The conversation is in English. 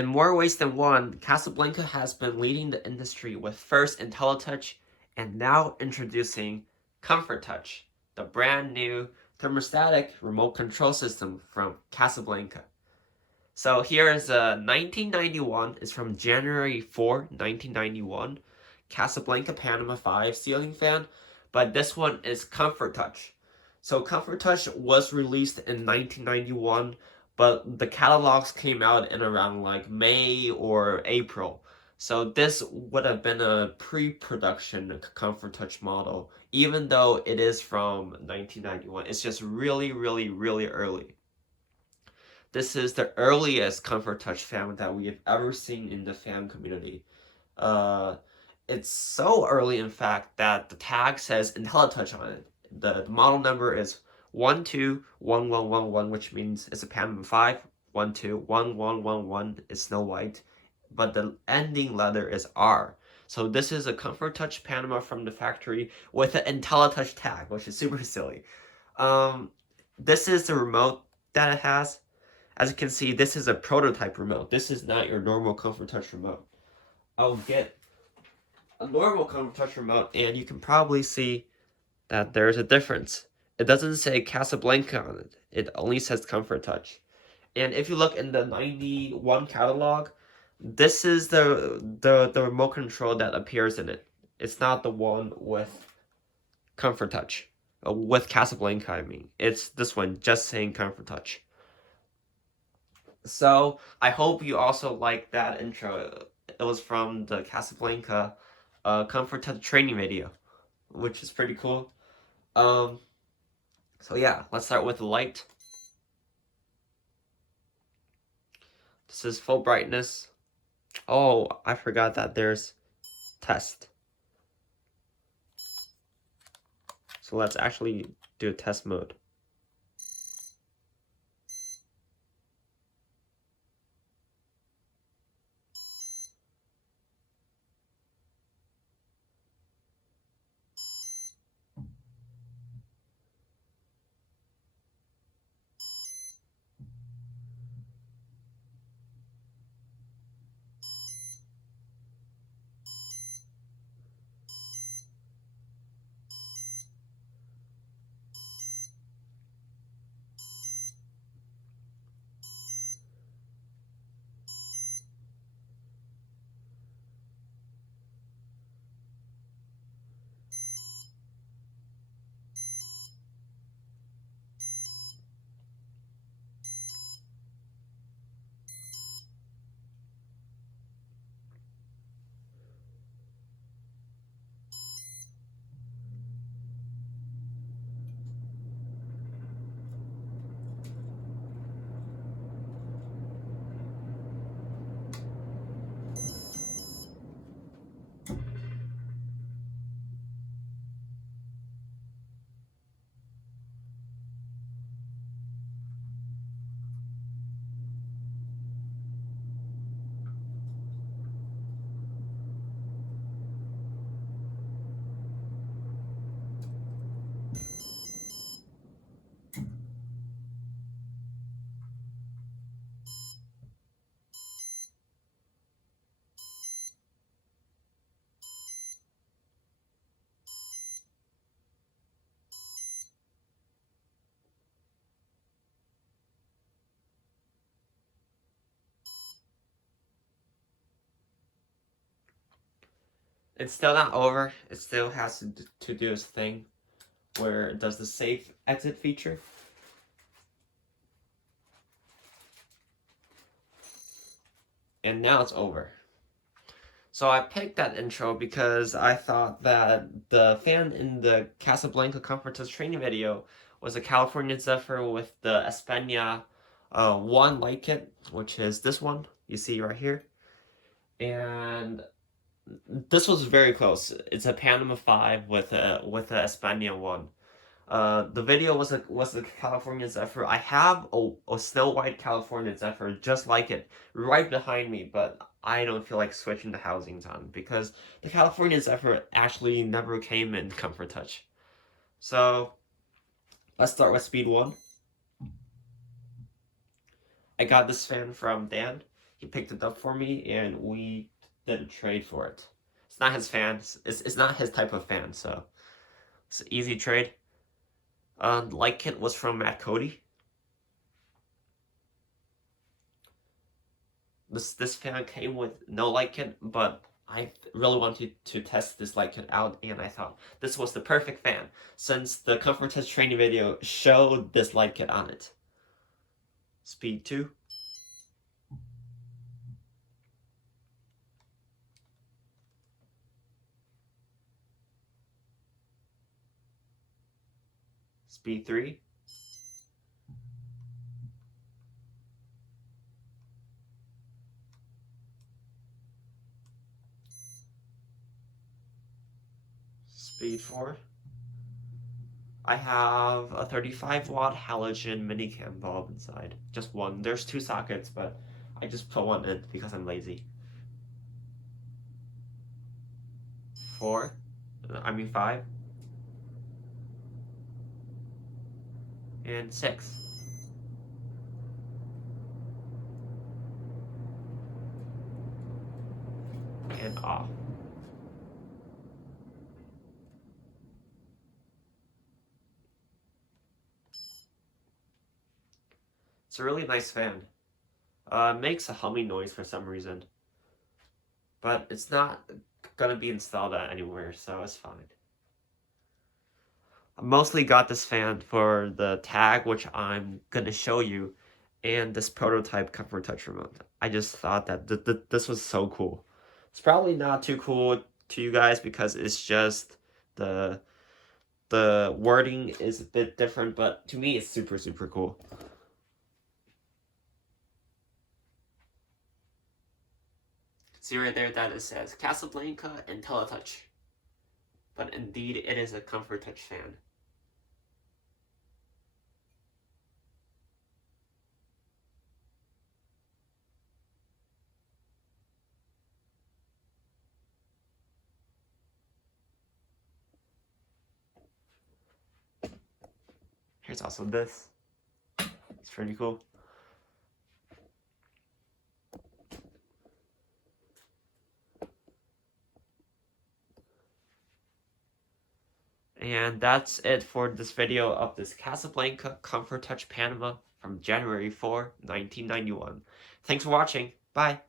In more ways than one, Casablanca has been leading the industry with first IntelliTouch and now introducing Comfort Touch, the brand new thermostatic remote control system from Casablanca. So here is a 1991, it's from January 4, 1991, Casablanca Panama 5 ceiling fan, but this one is Comfort Touch. So Comfort Touch was released in 1991, but the catalogs came out in around like May or April. So this would have been a pre-production Comfort Touch model, even though it is from 1991. It's just really, really, really early. This is the earliest Comfort Touch fan that we have ever seen in the fan community. Uh, it's so early, in fact, that the tag says IntelliTouch on it. The model number is 121111, which means it's a Panama 5. 121111 is Snow White, but the ending letter is R. So this is a Comfort Touch Panama from the factory with an IntelliTouch tag, which is super silly. This is the remote that it has. As you can see, this is a prototype remote. This is not your normal Comfort Touch remote. I'll get a normal Comfort Touch remote, and you can probably see that there's a difference. It doesn't say Casablanca on it. It only says Comfort Touch. And if you look in the 91 catalog, this is the remote control that appears in it. It's not the one with Comfort Touch. With Casablanca, I mean. It's this one, just saying Comfort Touch. So, I hope you also like that intro. It was from the Casablanca Comfort Touch training video, which is pretty cool. So yeah, let's start with the light. This is full brightness. Oh, I forgot that there's test. So let's actually do a test mode. It's still not over. It still has to do its thing, where it does the safe exit feature. And now it's over. So I picked that intro because I thought that the fan in the Casablanca Comfort Touch training video was a California Zephyr with the Espana 1 light kit, which is this one you see right here. And this was very close. It's a Panama 5 with a Espana 1. The video was a California Zephyr. I have a Snow White California Zephyr just like it right behind me, but I don't feel like switching the housings on because the California Zephyr actually never came in Comfort Touch. So let's start with speed 1. I got this fan from Dan. He picked it up for me, and we did a trade for it. It's not his fan. It's not his type of fan, so it's an easy trade. Light kit was from Matt Cody. This fan came with no light kit, but I really wanted to test this light kit out, and I thought this was the perfect fan since the Comfort Touch training video showed this light kit on it. Speed 2. Speed 3. Speed 4. I have a 35-watt halogen minicam bulb inside. Just one. There's 2 sockets, but I just put one in because I'm lazy. 5. And 6. And off. It's a really nice fan. Makes a humming noise for some reason. But it's not gonna be installed anywhere, so it's fine. I mostly got this fan for the tag, which I'm gonna show you, and this prototype Comfort Touch remote. I just thought that this was so cool. It's probably not too cool to you guys because it's just the wording is a bit different, but to me it's super cool. See right there that it says Casablanca and Teletouch. But indeed it is a Comfort Touch fan. Here's also this. It's pretty cool. And that's it for this video of this Casablanca Comfort Touch Panama from January 4, 1991. Thanks for watching. Bye.